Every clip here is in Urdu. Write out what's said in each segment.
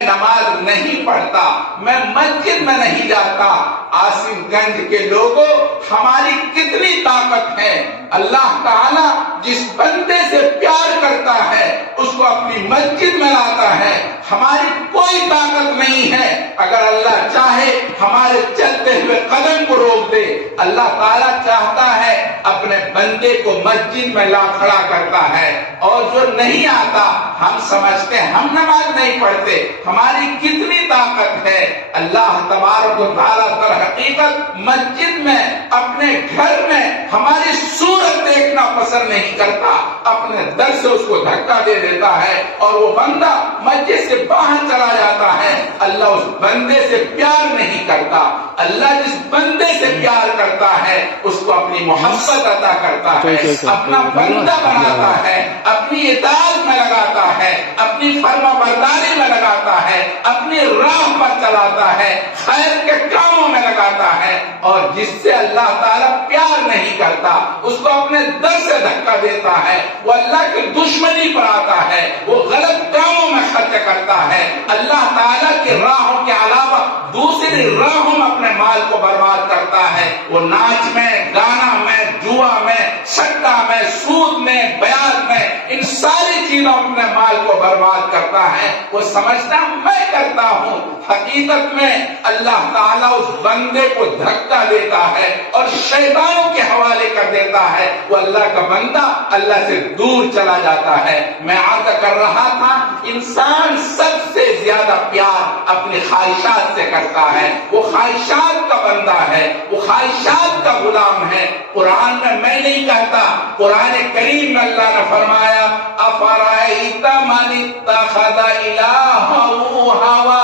نماز نہیں پڑھتا، میں مسجد میں نہیں جاتا۔ عاصم گنج کے لوگوں، ہماری کتنی طاقت ہے۔ اللہ تعالیٰ جس بندے سے پیار کرتا ہے اس کو اپنی مسجد میں لاتا ہے۔ ہماری کوئی طاقت نہیں ہے، اگر اللہ چاہے ہمارے چلتے ہوئے قدم کو روک دے۔ اللہ تعالیٰ چاہتا ہے اپنے بندے کو مسجد میں لا کھڑا کرتا ہے، اور جو نہیں آتا ہم سمجھتے ہیں ہم نماز نہیں پڑھتے۔ ہماری کتنی طاقت ہے۔ اللہ تبارک و تعالیٰ در حقیقت مسجد میں، اپنے گھر میں ہماری صورت دیکھنا پسند نہیں کرتا، اپنے در سے اس کو دھکا دے دیتا ہے اور وہ بندہ مسجد سے باہر چلا جاتا ہے۔ اللہ اس بندے سے پیار نہیں کرتا۔ اللہ جس بندے سے پیار کرتا ہے اس کو اپنی محبت عطا کرتا ہے، اپنا بندہ بناتا ہے، اپنی اطاعت میں لگاتا ہے، اپنی فرما برداری میں لگاتا ہے، اپنی راہ پر چلاتا ہے، خیر کے کاموں میں لگاتا ہے۔ اور جس سے اللہ تعالیٰ پیار نہیں کرتا اس کو اپنے در سے دھکا دیتا ہے، وہ اللہ کی دشمنی پر آتا ہے، وہ غلط کاموں میں خرچ کرتا ہے، اللہ تعالیٰ کی راہوں کے علاوہ دوسری راہوں میں اپنے مال کو برباد کرتا ہے۔ وہ ناچ میں، گانا میں، جوا میں، سٹا میں، سود میں، بیان میں، ان ساری چیزوں میں اپنے مال کو برباد کرتا ہے۔ وہ سمجھتا میں کرتا ہوں، حقیقت میں اللہ تعالیٰ اس بندے کو دھکا دیتا ہے اور شیطانوں کے حوالے کر دیتا ہے۔ وہ اللہ کا بندہ اللہ سے دور چلا جاتا ہے۔ میں عرض کر رہا تھا، انسان سب سے زیادہ پیار اپنی خواہشات سے کرتا ہے، وہ خواہشات کا بندہ ہے، وہ خواہشات کا غلام ہے۔ قرآن میں نہیں کہتا، قرآن کریم میں اللہ نے فرمایا افرأیت من اتخذ الہہ ہوا۔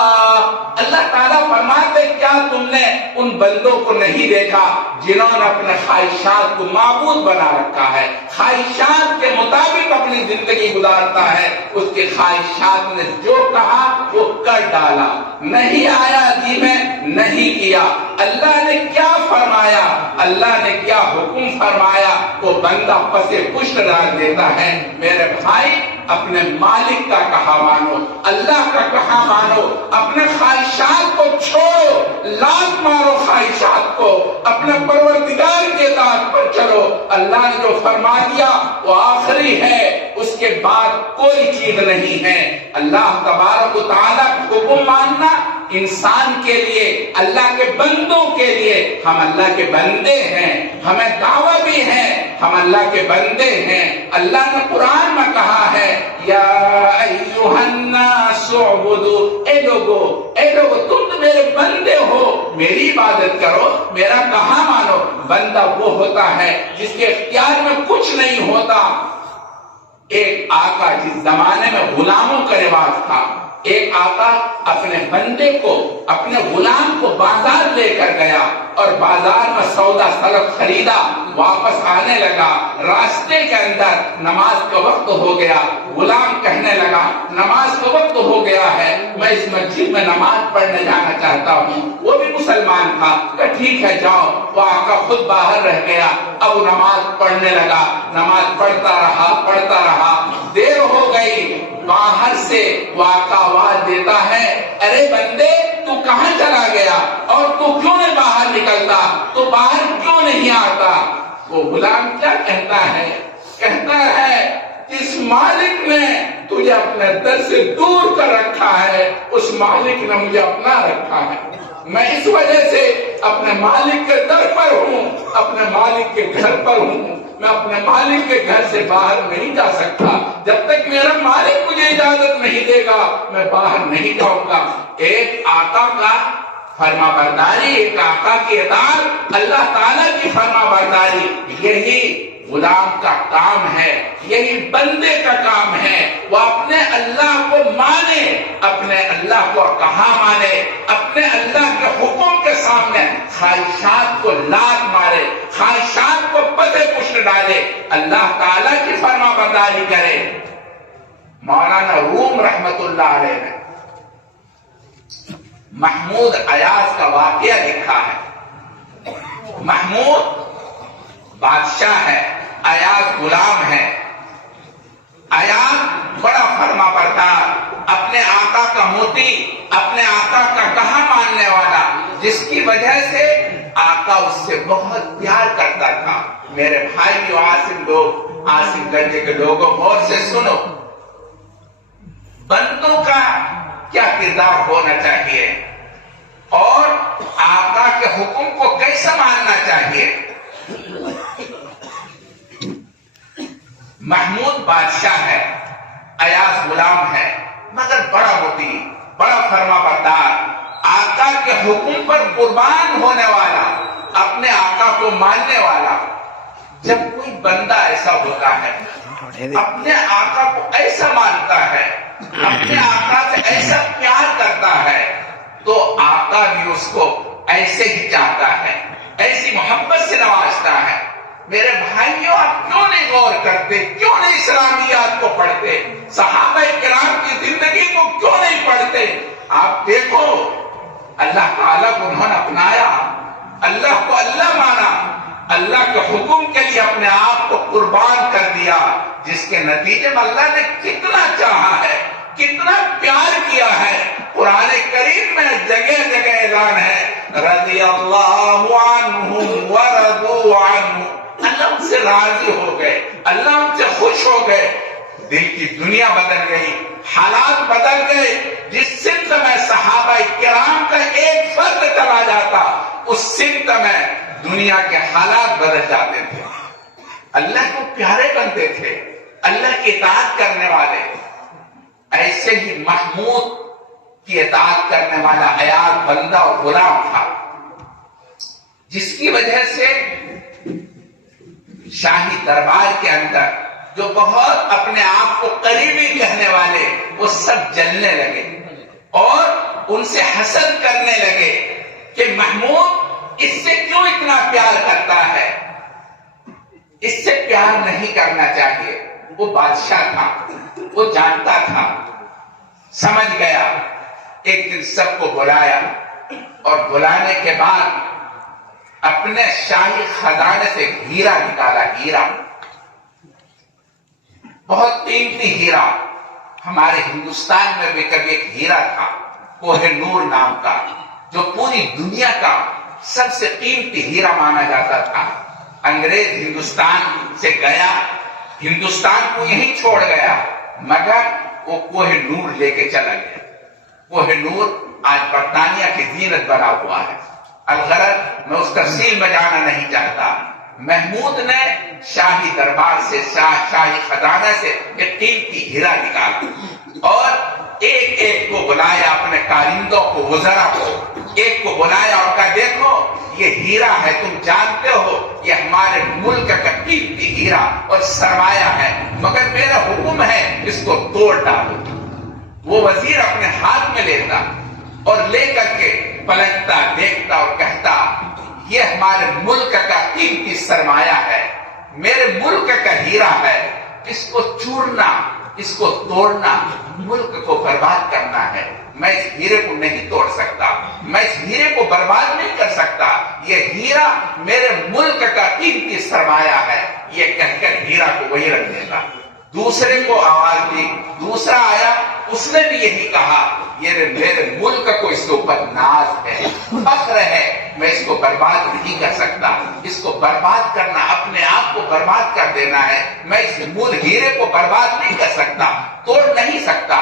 اللہ تعالیٰ فرماتے کیا تم نے ان بندوں کو نہیں دیکھا جنہوں نے اپنے خواہشات کو معبود بنا رکھا ہے، خواہشات کے مطابق اپنی زندگی گزارتا ہے، اس کے خواہشات نے جو کہا وہ کر ڈالا، نہیں آیا جی میں نہیں کیا۔ اللہ نے کیا فرمایا، اللہ نے کیا حکم فرمایا، وہ بندہ پسے پشت ڈال دیتا ہے۔ میرے بھائی، اپنے مالک کا کہا مانو، اللہ کا کہا مانو، اپنے خواہشات کو چھوڑو، لات مارو خواہشات کو، اپنے پروردگار کے ذات پر چلو۔ اللہ نے جو فرما دیا وہ آخری ہے، اس کے بعد کوئی چیز نہیں ہے۔ اللہ تبارک و تعالیٰ کا حکم ماننا انسان کے لیے، اللہ کے بندوں کے لیے، ہم اللہ کے بندے ہیں، ہمیں دعویٰ بھی ہے ہم اللہ کے بندے ہیں۔ اللہ نے قرآن میں کہا ہے یا ایھا الناس اعبدوا، اے لوگو تم تو میرے بندے ہو، میری عبادت کرو، میرا کہا مانو۔ بندہ وہ ہوتا ہے جس کے اختیار میں کچھ نہیں ہوتا۔ ایک آقا، جس زمانے میں غلاموں کا رواج تھا، ایک آقا اپنے بندے کو، اپنے غلام کو بازار لے کر گیا اور بازار میں سودا سلف خریدا، واپس آنے لگا، راستے کے اندر نماز کا وقت ہو گیا۔ غلام کہنے لگا نماز کا وقت ہو گیا ہے، میں اس مسجد میں نماز پڑھنے جانا چاہتا ہوں۔ وہ بھی مسلمان تھا، کہ ٹھیک ہے جاؤ۔ وہ آقا خود باہر رہ گیا، اب نماز پڑھنے لگا، نماز پڑھتا رہا، دیر ہو گئی، باہر سے وہ آقا آواز دیتا ہے ارے بندے تو کہاں چلا گیا اور تو کیوں نہیں باہر نکلتا، تو باہر کیوں نہیں آتا؟ وہ غلام کیا کہتا ہے جس مالک نے تجھے اپنے در سے دور کر رکھا ہے اس مالک نے مجھے اپنا رکھا ہے، میں اس وجہ سے اپنے مالک کے در پر ہوں، اپنے مالک کے گھر پر ہوں، میں اپنے مالک کے گھر سے باہر نہیں جا سکتا، جب تک میرا مالک مجھے اجازت نہیں دے گا میں باہر نہیں جاؤں گا۔ ایک آقا کا فرما برداری، ایک آقا کی اطاعت، اللہ تعالیٰ کی فرما برداری، یہی غلام کا کام ہے، یہی بندے کا کام ہے۔ وہ اپنے اللہ کو مانے، اپنے اللہ کو کہا مانے، اپنے اللہ کے حکم کے سامنے خواہشات کو لات مارے، خواہشات کو پتے پشت ڈالے، اللہ تعالیٰ کی فرما برداری کرے۔ مولانا روم رحمت اللہ علیہ نے محمود ایاز کا واقعہ لکھا ہے۔ محمود بادشاہ ہے، ایاز غلام ہے۔ ایاز بڑا فرما بردار، اپنے آقا کا موتی، اپنے آقا کا کہا ماننے والا، جس کی وجہ سے آقا اس سے بہت پیار کرتا تھا۔ میرے بھائیو، عاصم گنج کے لوگوں، غور سے سنو، بندوں کا کیا کردار ہونا چاہیے اور آقا کے حکم کو کیسا ماننا چاہیے۔ محمود بادشاہ ہے، ایاز غلام ہے، مگر بڑا مطیع، بڑا فرما بردار، آقا کے حکم پر قربان ہونے والا، اپنے آقا کو ماننے والا۔ جب کوئی بندہ ایسا ہوتا ہے، اپنے آقا کو ایسا مانتا ہے، اپنے آقا سے ایسا پیار کرتا ہے، تو آقا بھی اس کو ایسے ہی چاہتا ہے، ایسی محبت سے نوازتا ہے۔ میرے بھائیوں، آپ کیوں نہیں غور کرتے، کیوں نہیں اسلامیات کو پڑھتے، صحابہ کرام کی زندگی کو کیوں نہیں پڑھتے؟ آپ دیکھو، اللہ تعالیٰ کو انہوں نے اپنایا، اللہ کو اللہ مانا، اللہ کے حکم کے لیے اپنے آپ کو قربان کر دیا، جس کے نتیجے میں اللہ نے کتنا چاہا ہے، کتنا پیار کیا ہے۔ قرآن کریم میں جگہ جگہ اعلان ہے، رضی اللہ عنہم ورضوا عنہ، اللہ ان سے راضی ہو گئے، اللہ ان سے خوش ہو گئے۔ دل کی دنیا بدل گئی، حالات بدل گئے۔ جس سمت میں صحابہ کرام کا ایک فرد چلا جاتا، اس سمت میں دنیا کے حالات بدل جاتے تھے۔ اللہ کو پیارے بنتے تھے، اللہ کی اطاعت کرنے والے۔ ایسے ہی محمود کی اطاعت کرنے والا ایاز بندہ اور غلام تھا، جس کی وجہ سے شاہی دربار کے اندر جو بہت اپنے آپ کو قریبی کہنے والے، وہ سب جلنے لگے اور ان سے حسد کرنے لگے کہ محمود اس سے کیوں اتنا پیار کرتا ہے، اس سے پیار نہیں کرنا چاہیے۔ وہ بادشاہ تھا، وہ جانتا تھا، سمجھ گیا۔ ایک دن سب کو بلایا اور بلانے کے بعد اپنے شاہی خزانے سے ہیرا نکالا، ہیرا، بہت قیمتی ہیرا۔ ہمارے ہندوستان میں بھی کبھی ایک ہیرا تھا، کوہ نور نام کا، جو پوری دنیا کا سب سے قیمتی ہیرا مانا جاتا تھا۔ انگریز ہندوستان سے گیا، ہندوستان کو یہیں چھوڑ گیا، مگر وہ کوہ نور لے کے چلا گیا۔ کوہ نور آج برطانیہ کی زینت بنا ہوا ہے۔ الغرض، میں اس تفصیل میں جانا نہیں چاہتا۔ محمود نے شاہی دربار سے، شاہی خزانہ سے ایک قیمتی ہیرا نکالا اور ایک ایک کو بلایا، اپنے کارندوں کو، وزراء کو، ایک کو بلایا اور کہا، دیکھو یہ ہیرا ہے، تم جانتے ہو یہ ہمارے ملک کا قیمتی ہیرا اور سرمایہ ہے، مگر میرا حکم ہے اس کو توڑ ڈالو۔ وہ وزیر اپنے ہاتھ میں لیتا اور لے کر کے پلٹتا، دیکھتا اور کہتا، یہ ہمارے ملک کا قیمتی سرمایہ ہے، میرے ملک کا ہیرا ہے، اس کو چورنا، اس کو توڑنا ملک کو برباد کرنا ہے۔ میں اس ہیرے کو نہیں توڑ سکتا، میں اس ہیرے کو برباد نہیں کر سکتا، یہ ہیرا میرے ملک کا قیمتی سرمایہ ہے۔ یہ کہہ کر ہیرا کو وہی رکھ دیتا۔ دوسرے کو آواز دی، دوسرا آیا، اس نے بھی یہی کہا، یہ میرے ملک کو اس کے اوپر ناز ہے، فخر ہے، میں اس کو برباد نہیں کر سکتا۔ اس کو برباد کرنا اپنے آپ کو برباد کر دینا ہے، میں اس مول ہیرے کو برباد نہیں کر سکتا، توڑ نہیں سکتا۔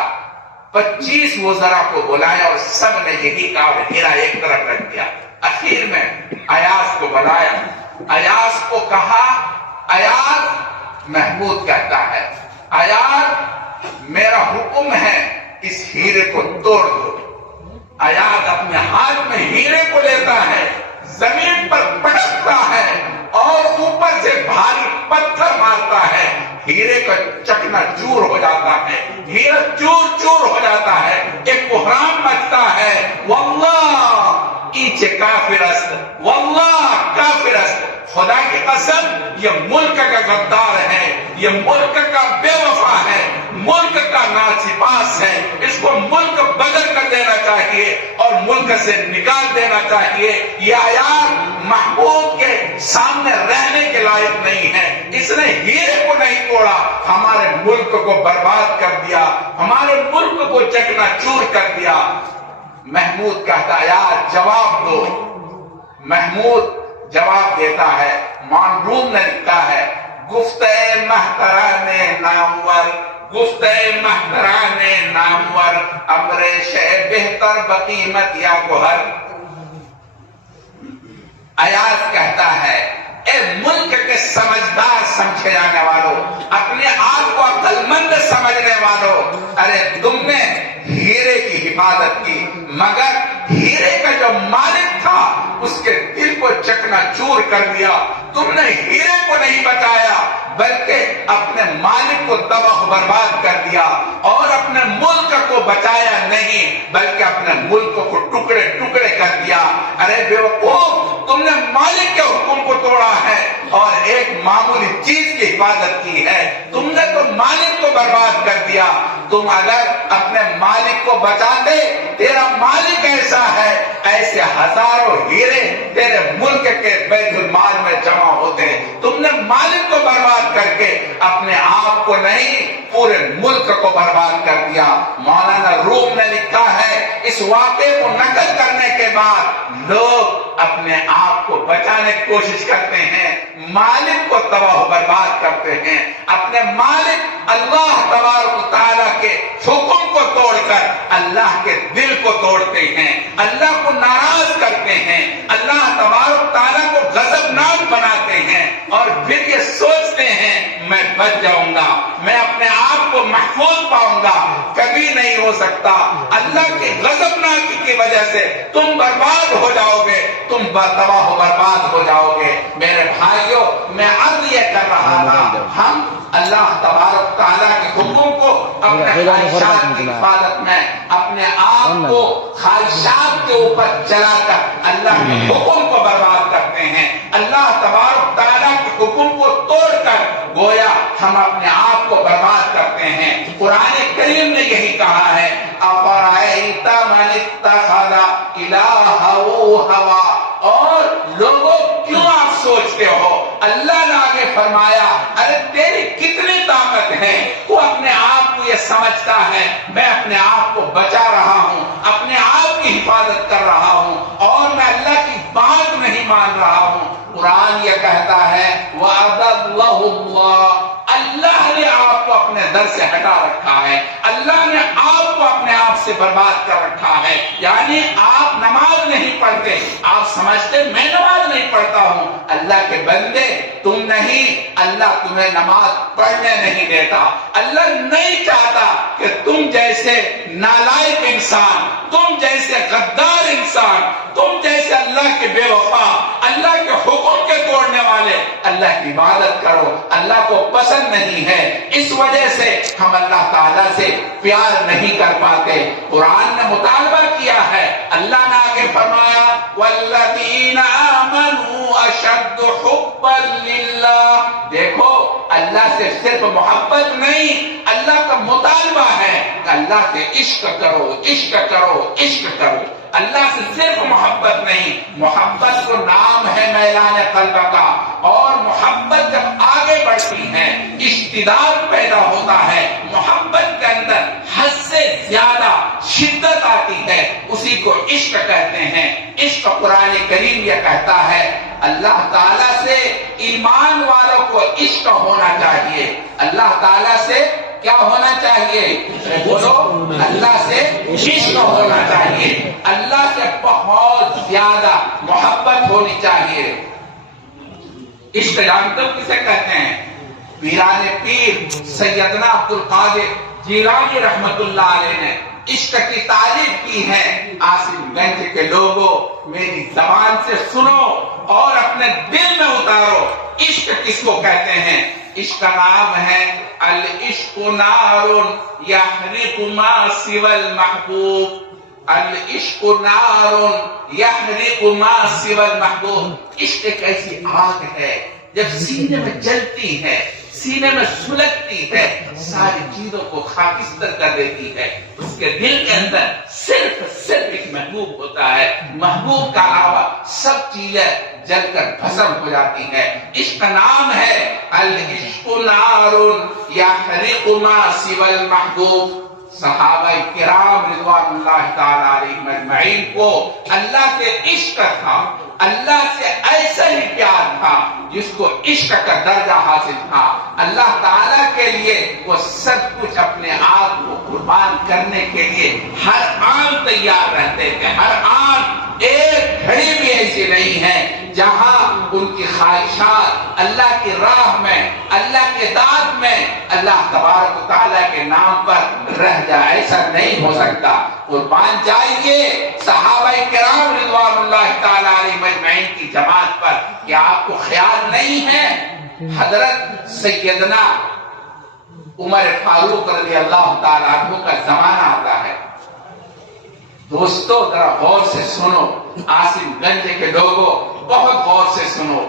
25 وزراء کو بلایا اور سب نے یہی کہا اور ہیرا ایک طرف رکھ دیا۔ اخیر میں ایاز کو بلایا، ایاز کو کہا، ایاز، محمود کہتا ہے، ایاز میرا حکم ہے اس ہیرے کو توڑ دو۔ ایاز اپنے ہاتھ میں ہیرے کو لیتا ہے، زمین پر پٹکتا ہے اور اوپر سے بھاری پتھر مارتا ہے، ہیرے کا چکنا چور ہو جاتا ہے، ہیرا چور چور ہو جاتا ہے، ایک بحران مچتا ہے، واللہ ایچے کافر است، واللہ کافر است، خدا کی قسم یہ ملک کا غدار ہے، یہ ملک کا بے وفا ہے، ملک کا ناسپاس ہے، اس کو ملک بدل کر دینا چاہیے اور ملک سے نکال دینا چاہیے. یہ آیات محبوب کے سامنے رہنے کے لائق نہیں ہے. اس نے ہیرے کو نہیں توڑا، ہمارے ملک کو برباد کر دیا، ہمارے ملک کو چکنا چور کر دیا. محمود کہتا ہے یار جواب دو. محمود جواب دیتا ہے. معروم نے لکھا ہے گفتہ محتران نامور، گفتہ محتران نامور، امریش بہتر بقیمت یا گوہر. ایاز کہتا ہے اے ملک کے سمجھدار سمجھے جانے والوں، اپنے آپ کو عقل مند سمجھنے والوں، ارے تم نے ہیرے کی حفاظت کی، مگر ہیرے کا جو مالک تھا اس کے دل کو چکنا چور کر دیا. تم نے ہیرے کو نہیں بچایا بلکہ اپنے مالک کو تباہ و برباد کر دیا، اور اپنے ملک کو بچایا نہیں بلکہ اپنے ملک کو ٹکڑے ٹکڑے کر دیا. ارے بیوقوف، تم نے مالک کے حکم کو توڑا ہے اور ایک معمولی چیز کی حفاظت کی ہے. تم نے تو مالک کو برباد کر دیا. تم اگر اپنے مالک کو بچاتے، تیرا مالک ایسا ہے، ایسے ہزاروں ہیرے تیرے ملک کے بیت المال میں جمع ہوتے. تم نے مالک کو برباد کر کے اپنے آپ کو نہیں پورے ملک کو برباد کر دیا. مولانا روم نے لکھا ہے اس واقعے کو نقل کرنے کے بعد لوگ اپنے آپ کو بچانے کی کوشش کرتے ہیں، مالک کو تباہ و برباد کرتے ہیں. اپنے مالک اللہ تبارک و تعالیٰ کے حکم کو توڑ کر اللہ کے دل کو توڑتے ہیں، اللہ کو ناراض کرتے ہیں، اللہ تبارک و تعالیٰ کو غضبناک بناتے ہیں، اور پھر یہ سوچتے ہیں میں بچ جاؤں گا، میں اپنے آپ کو محفوظ پاؤں گا. کبھی نہیں ہو سکتا. اللہ کی غضبناکی کی وجہ سے تم برباد ہو جاؤ گے، تم تباہ و برباد ہو جاؤ گے. میرے بھائیوں، میں عرض یہ کر رہا تھا، ہم اللہ تبارک تعالیٰ کے حکم کو اپنے خواہشات کی حفاظت میں، اپنے آپ کو خواہشات کے اوپر چلا کر اللہ کے حکم کو برباد کرتے ہیں. اللہ تبارک تعالیٰ کے حکم کو توڑ کر گویا ہم اپنے آپ کو برباد کرتے ہیں. قرآن کریم نے یہی کہا ہے اَفَرَأَيْتَ مَنِ اتَّخَذَ إِلَٰهَهُ هَوَاهُ. اور لوگوں کیوں آپ سوچتے ہو؟ اللہ نے آگے فرمایا ارے تیری کتنی طاقت ہے، تو اپنے آپ کو یہ سمجھتا ہے میں اپنے آپ کو بچا رہا ہوں، اپنے آپ کی حفاظت کر رہا ہوں، اور میں اللہ کی بات نہیں مان رہا ہوں. قرآن یہ کہتا ہے وَعَدَ اللَّهُ، اللہ نے آپ کو اپنے در سے ہٹا رکھا ہے، اللہ نے آپ کو اپنے آپ سے برباد کر رکھا ہے. یعنی آپ نماز نہیں پڑھتے، آپ سمجھتے میں نماز نہیں پڑھتا ہوں. اللہ کے بندے تم نہیں، اللہ تمہیں نماز پڑھنے نہیں دیتا. اللہ نہیں چاہتا کہ تم جیسے نالائق انسان، تم جیسے غدار انسان، تم جیسے اللہ کے بے وفا، اللہ کے حکم کے توڑنے والے اللہ کی عبادت کرو. اللہ کو پسند نہیں ہے، اس وجہ سے ہم اللہ تعالیٰ سے پیار نہیں کر پاتے. قرآن نے مطالبہ کیا ہے، اللہ نے آگے فرمایا وَالَّذِينَ آمَنُوا أَشَدُّ حُبًّا لِلَّهِ. دیکھو اللہ سے صرف محبت نہیں، اللہ کا مطالبہ ہے کہ اللہ سے عشق کرو، عشق کرو، عشق کرو. اللہ سے صرف محبت نہیں، محبت کو نام ہے میلان قلب کا، اور محبت جب آگے بڑھتی ہے اشتداد پیدا ہوتا ہے، محبت کے اندر حد سے زیادہ شدت آتی ہے، اسی کو عشق کہتے ہیں. عشق قرآن کریم یہ کہتا ہے اللہ تعالیٰ سے ایمان والوں کو عشق ہونا چاہیے. اللہ تعالیٰ سے کیا ہونا چاہیے؟ بولو، اللہ سے عشق ہونا چاہیے، اللہ سے بہت زیادہ محبت ہونی چاہیے. عشق جانتے ہو کسے کہتے ہیں؟ پیران پیر سیدنا عبد القادر جیلانی رحمت اللہ علیہ نے عشق کی تعریف کی ہے. عاصم گنج کے لوگوں میری زبان سے سنو اور اپنے دل میں اتارو. عشق کس کو کہتے ہیں؟ عشق کا نام ہے العشق نار یحرق ما سوى المحبوب. العشق نار یحرق ما سوى المحبوب. عشق ایک ایسی آگ ہے جب سینے میں جلتی ہے، سینے میں سلگتی ہے، ساری چیزوں کو خاکستر کر دیتی ہے. اس کے دل کے اندر صرف ایک محبوب ہوتا ہے. محبوب کا علاوہ سب چیزیں جل کر بھسم ہو جاتی ہے. عشق نام ہے. العشق نار یحرق ما سوى المحبوب. صحابہ کرام رضوان اللہ تعالی علیہم اجمعین کو اللہ کے عشق تھا, اللہ سے ایسا ہی پیار تھا جس کو عشق کا درجہ حاصل تھا. اللہ تعالیٰ کے لیے وہ سب کچھ اپنے آپ کو قربان کرنے کے لیے ہر آن تیار رہتے تھے. ہر آن, ایک گھڑی بھی ایسی نہیں ہے جہاں ان کی خواہشات اللہ کی راہ میں, اللہ کے داد میں, اللہ تبارک و تعالیٰ کے نام پر رہ جائے. ایسا نہیں ہو سکتا. قربان جائیے صحابہ کرام رضوان اللہ تعالیٰ علیہم اجمعین کی جماعت پر. کیا آپ کو خیال نہیں ہے حضرت سیدنا عمر فاروق رضی اللہ تعالیٰ عنہ کا زمانہ آتا ہے. دوستو ذرا غور سے سنو, عاصم گنج کے لوگوں بہت غور سے سنو.